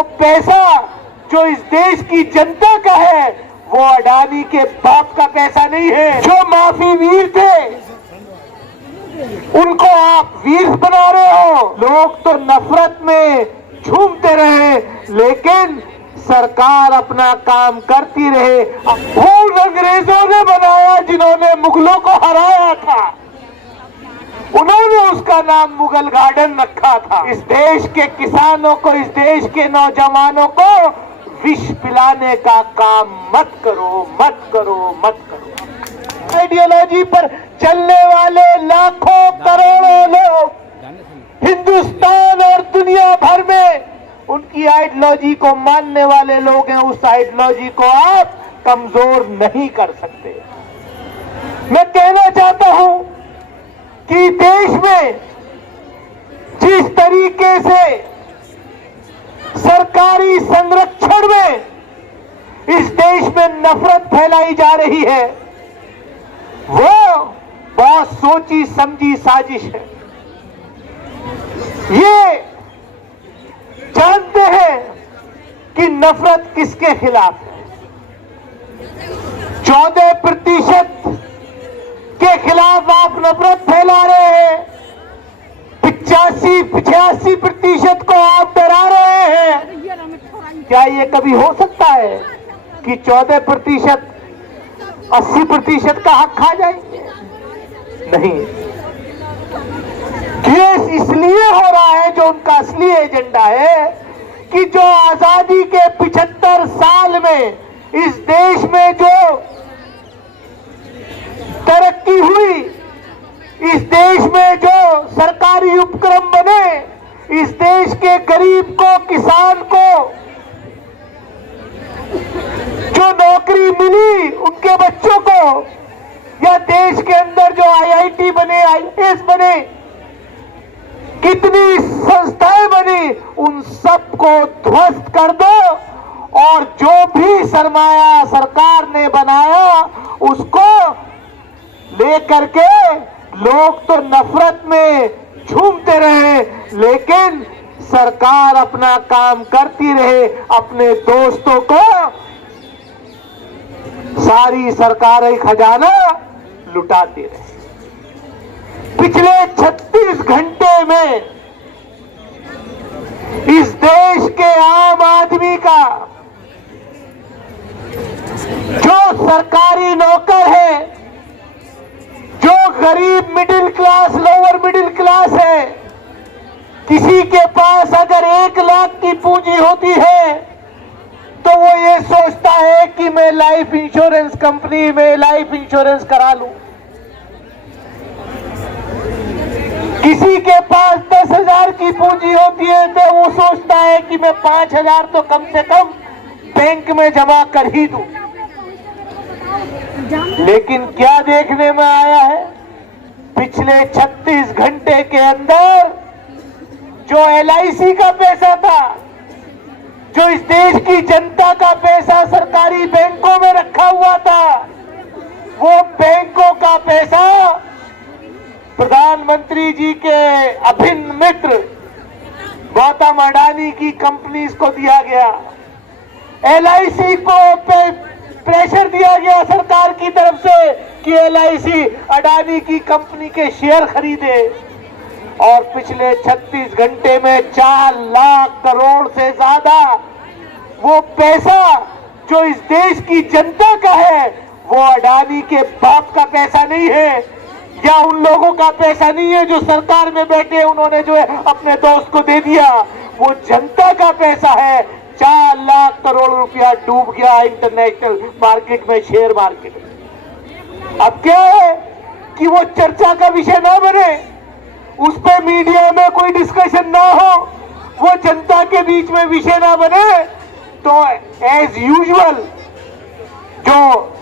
वो पैसा जो इस देश की जनता का है वो अडानी के बाप का पैसा नहीं है। जो माफी वीर थे उनको आप वीर बना रहे हो। लोग तो नफरत में झूमते रहे लेकिन सरकार अपना काम करती रहे। वो अंग्रेजों ने बनाया जिन्होंने मुगलों को हराया था, उन्होंने उसका नाम मुगल गार्डन रखा था। इस देश के किसानों को, इस देश के नौजवानों को विष पिलाने का काम मत करो, मत करो, मत करो। आइडियोलॉजी पर चलने वाले लाखों करोड़ों लोग हिंदुस्तान और दुनिया भर में उनकी आइडियोलॉजी को मानने वाले लोग हैं। उस आइडियोलॉजी को आप कमजोर नहीं कर सकते। मैं कहना चाहता हूं कि देश में जिस तरीके से सरकारी संरक्षण में इस देश में नफरत फैलाई जा रही है वो बहुत सोची समझी साजिश है। ये जानते हैं कि नफरत किसके खिलाफ है। 14% के खिलाफ आप नफरत फैला रहे हैं, 85-86% को आप डरा रहे हैं। क्या ये कभी हो सकता है कि 14% 80% का हक खा जाएंगे? नहीं। केस इसलिए हो रहा है, जो उनका असली एजेंडा है कि जो आजादी के 75 साल में इस देश में जो तरक्की हुई, इस देश में जो सरकारी उपक्रम बने, इस देश के गरीब को, किसान को जो नौकरी मिली, उनके बच्चों को, या देश के अंदर जो आईआईटी बने, आईएएस बने, कितनी संस्थाएं बनी, उन सबको ध्वस्त कर दो और जो भी सरमाया सरकार ने बनाया उसको लेकर के लोग तो नफरत में झूमते रहे लेकिन सरकार अपना काम करती रहे। अपने दोस्तों को सारी सरकारी खजाना लुटाती रहे। पिछले 36 घंटे में इस देश के आम आदमी का जो सरकारी नौकर है, जो गरीब middle class, lower middle class है, किसी के पास अगर 1 लाख की पूंजी होती है तो वो ये सोचता है कि मैं लाइफ इंश्योरेंस कंपनी में लाइफ इंश्योरेंस करा लूं। किसी के पास 10,000 की पूंजी होती है तो वो सोचता है कि मैं 5,000 तो कम से कम बैंक में जमा कर ही दूं। लेकिन क्या देखने में आया है, पिछले 36 घंटे के अंदर जो एलआईसी का पैसा था, जो इस देश की जनता का पैसा सरकारी बैंकों में रखा हुआ था, वो बैंकों का पैसा प्रधानमंत्री जी के अभिन्न मित्र गौतम अडानी की कंपनीज को दिया गया। एलआईसी को प्रेशर दिया गया सरकार की तरफ से कि एलआईसी अडानी की कंपनी के शेयर खरीदे और पिछले 36 घंटे में 4 लाख करोड़ से ज्यादा वो पैसा जो इस देश की जनता का है वो अडानी के बाप का पैसा नहीं है या उन लोगों का पैसा नहीं है जो सरकार में बैठे उन्होंने जो है अपने दोस्त को दे दिया। वो जनता का पैसा है। 4 लाख करोड़ रुपया डूब गया इंटरनेशनल मार्केट में, शेयर मार्केट में। अब क्या है कि वो चर्चा का विषय ना बने, उस पर मीडिया में कोई डिस्कशन ना हो, वो जनता के बीच में विषय ना बने, तो एज यूजुअल जो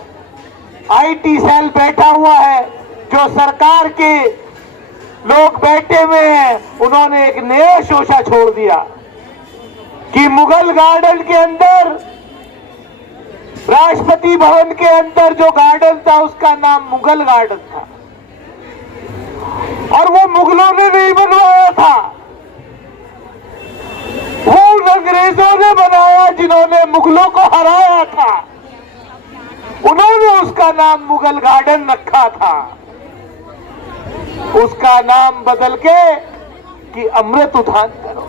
आईटी सेल बैठा हुआ है, जो सरकार के लोग बैठे हुए हैं, उन्होंने एक नया शोषा छोड़ दिया कि मुगल गार्डन के अंदर, राष्ट्रपति भवन के अंदर जो गार्डन था उसका नाम मुगल गार्डन था और वो मुगलों ने नहीं बनवाया था, वो अंग्रेजों ने मुगलों को हराया था, उन्होंने उसका नाम मुगल गार्डन रखा था। उसका नाम बदल के कि अमृत उद्यान करो।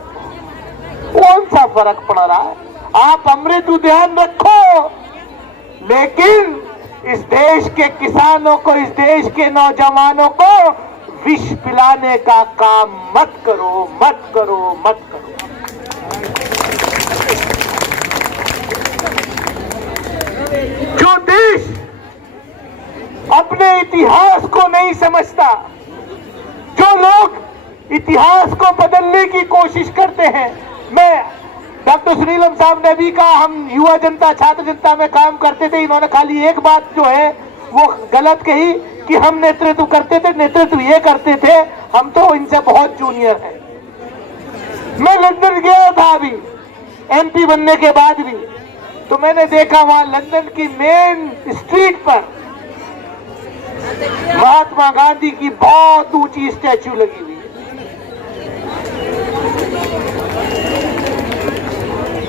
कौन सा फर्क पड़ रहा है? आप अमृत उद्यान रखो, लेकिन इस देश के किसानों को, इस देश के नौजवानों को विष पिलाने का काम मत करो, मत करो, मत करो। जो देश अपने इतिहास को नहीं समझता, जो लोग इतिहास को बदलने की कोशिश करते हैं, मैं डॉक्टर सुनीलम साहब ने भी कहा, हम युवा जनता, छात्र जनता में काम करते थे, इन्होंने खाली एक बात जो है वो गलत कही कि हम नेतृत्व करते थे, नेतृत्व ये करते थे, हम तो इनसे बहुत जूनियर हैं। मैं लंदन गया था अभी एमपी बनने के बाद भी, तो मैंने देखा वहां लंदन की मेन स्ट्रीट पर महात्मा गांधी की बहुत ऊंची स्टैच्यू लगी हुई है।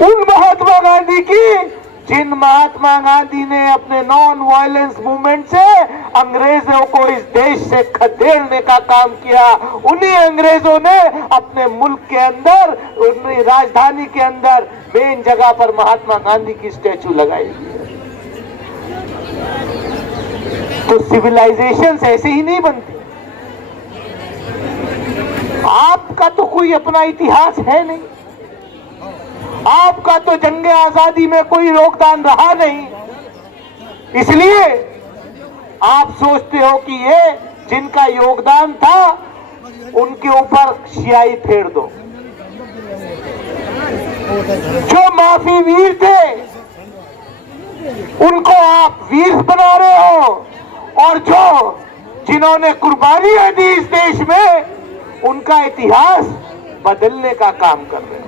उन महात्मा गांधी की जिन महात्मा गांधी ने अपने नॉन वायलेंस मूवमेंट से अंग्रेजों को इस देश से खदेड़ने का काम किया, उन्हीं अंग्रेजों ने अपने मुल्क के अंदर, उन्हीं राजधानी के अंदर मेन जगह पर महात्मा गांधी की स्टैच्यू लगाई। तो सिविलाइजेशन ऐसे ही नहीं बनती। आपका तो कोई अपना इतिहास है नहीं, आपका तो जंगे आजादी में कोई योगदान रहा नहीं, इसलिए आप सोचते हो कि ये जिनका योगदान था उनके ऊपर स्याही फेर दो। जो माफी वीर थे उनको आप वीर बना रहे हो, और जो जिन्होंने कुर्बानियां दी इस देश में उनका इतिहास बदलने का काम कर रहे हो।